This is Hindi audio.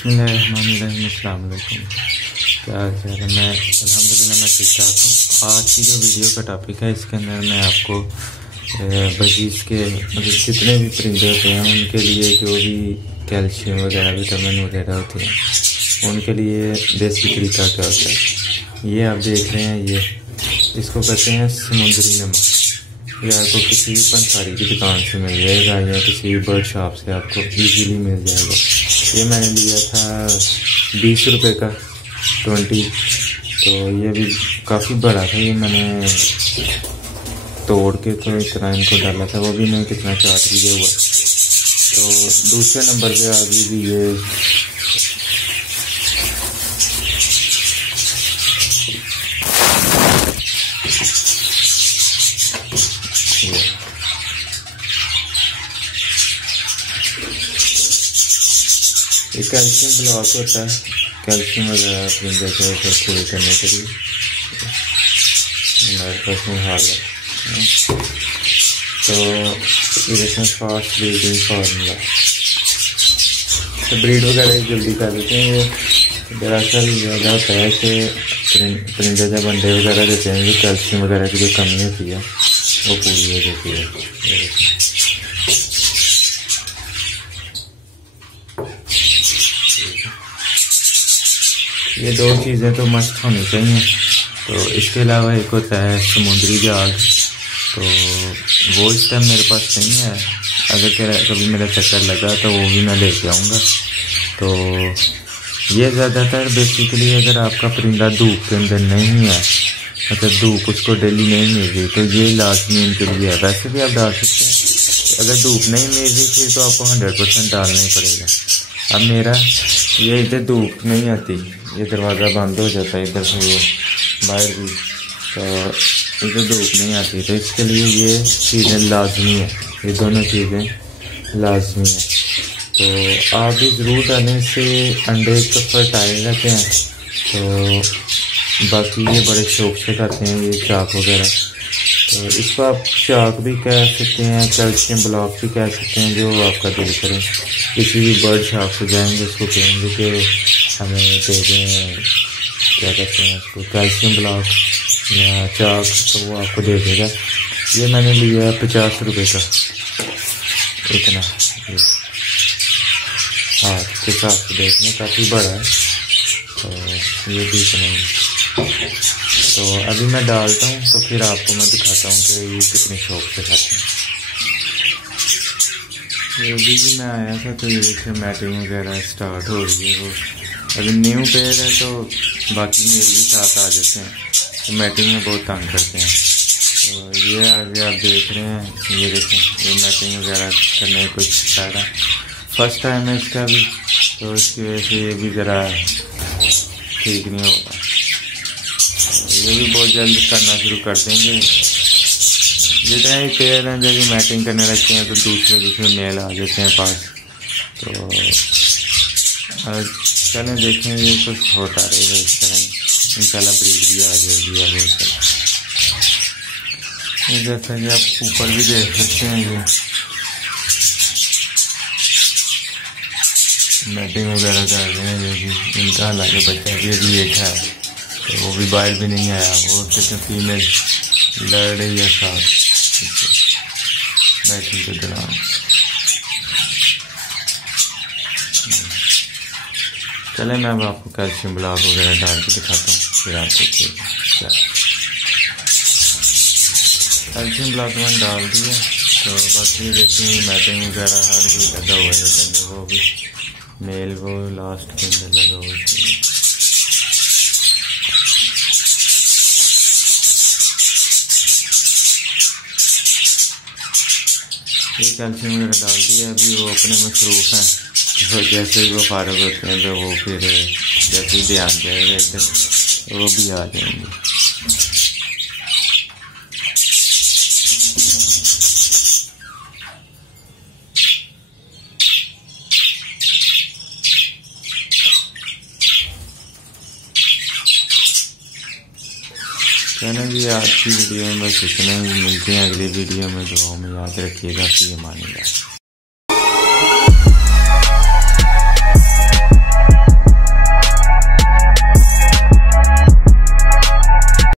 बिस्मिल्लाहिर्रहमानिर्रहीम। अस्सलाम वालेकुम। क्या हाल चाल है? मैं अल्हम्दुलिल्लाह मैं ठीक ठाक हूँ। आज की जो वीडियो का टॉपिक है इसके अंदर मैं आपको बजीज़ के मतलब जितने भी परिंदे होते हैं उनके लिए जो भी कैल्शियम वगैरह विटामिन वगैरह होते हैं उनके लिए देसी तरीका क्या होता है ये आप देख रहे हैं। ये इसको कहते हैं समुद्री नमक। ये आपको किसी भी पंसारी की दुकान से मिल जाएगा या किसी भी बर्ड शॉप से आपको इजीली मिल जाएगा। ये मैंने लिया था 20 रुपये का 20। तो ये भी काफ़ी बड़ा था। ये मैंने तोड़ के तो इतना इनको डाला था, वो भी नहीं कितना चाट लिया हुआ। तो दूसरे नंबर पे आ गई भी ये कैल्शियम ब्लॉक होता है। कैल्शियम वगैरह परिंदे को पूरी करने के लिए हमारे पास में हाल है। तो इसमें फास्ट ब्रीडिंग फार्मूला तो ब्रीड वगैरह जल्दी कर देते हैं। ये दरअसल ज़्यादा होता है कि परिंदे जब अंडे वगैरह देते हैं जो कैल्शियम वगैरह की जो कमी होती है वो पूरी हो जाती है। ये दो चीज़ें तो मस्त होनी चाहिए। तो इसके अलावा एक होता है समुद्री जाग। तो वो इस टाइम मेरे पास नहीं है। अगर कभी मेरा चक्कर लगा तो वो भी मैं लेके आऊँगा। तो ये ज़्यादातर बेसिकली अगर आपका परिंदा धूप के अंदर नहीं है, मतलब धूप उसको डेली नहीं मिल रही, तो ये लाजमी इनके लिए है। वैसे भी आप डाल सकते हैं। अगर धूप नहीं मिल रही फिर तो आपको 100% डालना ही पड़ेगा। अब मेरा ये इधर धूप नहीं आती, ये दरवाज़ा बंद हो जाता है इधर से ये बाहर भी, तो इधर धूप नहीं आती। तो इसके लिए ये चीज़ें लाजमी है, ये दोनों चीज़ें लाजमी है। तो आप भी ज़रूर डालें। से अंडे तो फर्टाइल रहते हैं। तो बाकी ये बड़े शौक से खाते हैं ये चाक वगैरह। तो इसको आप चाक भी कह सकते हैं, कैल्शियम ब्लॉक भी कह सकते हैं, जो आपका दिल करें। किसी भी बर्ड शॉप से जाएंगे उसको कहेंगे कि हमें दे दें क्या कहते हैं उसको कैल्शियम ब्लॉक या चाक, तो वो आपको दे देगा। ये मैंने लिया है 50 रुपये का इतना। हाथ के साथ से देखने काफ़ी बड़ा है। तो ये भी इतना। तो अभी मैं डालता हूँ तो फिर आपको मैं दिखाता हूँ कि ये कितने शौक से खाते हैं। ये भी मैं आया था तो ये देखिए मैटिंग वगैरह स्टार्ट हो रही है। वो अभी न्यू पेड़ है तो बाकी मेरे भी साथ आ जाते हैं। तो मैटिंग में बहुत तंग करते हैं। तो ये आगे आप देख रहे हैं, ये देखें ये मैटिंग वगैरह करने कुछ सारा फर्स्ट टाइम है इसका भी, तो इसकी वजह से ये भी ज़रा ठीक नहीं होगा। ये भी बहुत जल्द करना शुरू कर देंगे। जितने भी पेड़ हैं जब मैटिंग करने लगते हैं तो दूसरे मेल आ जाते हैं पास। तो चलें देखें, ये कुछ होता रहेगा इस तरह। इंशाल्लाह ब्रीड भी आ जाएगी आगे चल। जैसा कि आप ऊपर भी देख सकते हैं ये मैटिंग वगैरह कर रहे हैं। ये भी इनका हालांकि बच्चा भी एक है, तो वो भी बाहर भी नहीं आया। वो कितने फीमेल लड़ रही है साथ मैटिंग के दौरान। चले मैं अब आपको कैल्शियम ब्लॉक वगैरह डाल के दिखाता हूँ, फिर आप देखिएगा क्या। कैल्शियम ब्लॉक मैंने डाल दिया। तो बाकी देखिए मैटिंग वगैरह हर कोई लगा हुआ है, वो भी मेल वो लास्ट के अंदर लगा हुआ है। ये कैल्शियम वगैरह डाल दिया। अभी वो अपने मसरूफ़ हैं, तो जैसे ही वो फारग होते हैं तो वो फिर जैसे ही ध्यान जाएगा इधर वो भी आ जाएंगे। कहना जी आज की वीडियो में बस इतना ही। मिलते हैं अगली वीडियो में। दुआओं में याद रखिएगा। फिर मानिएगा।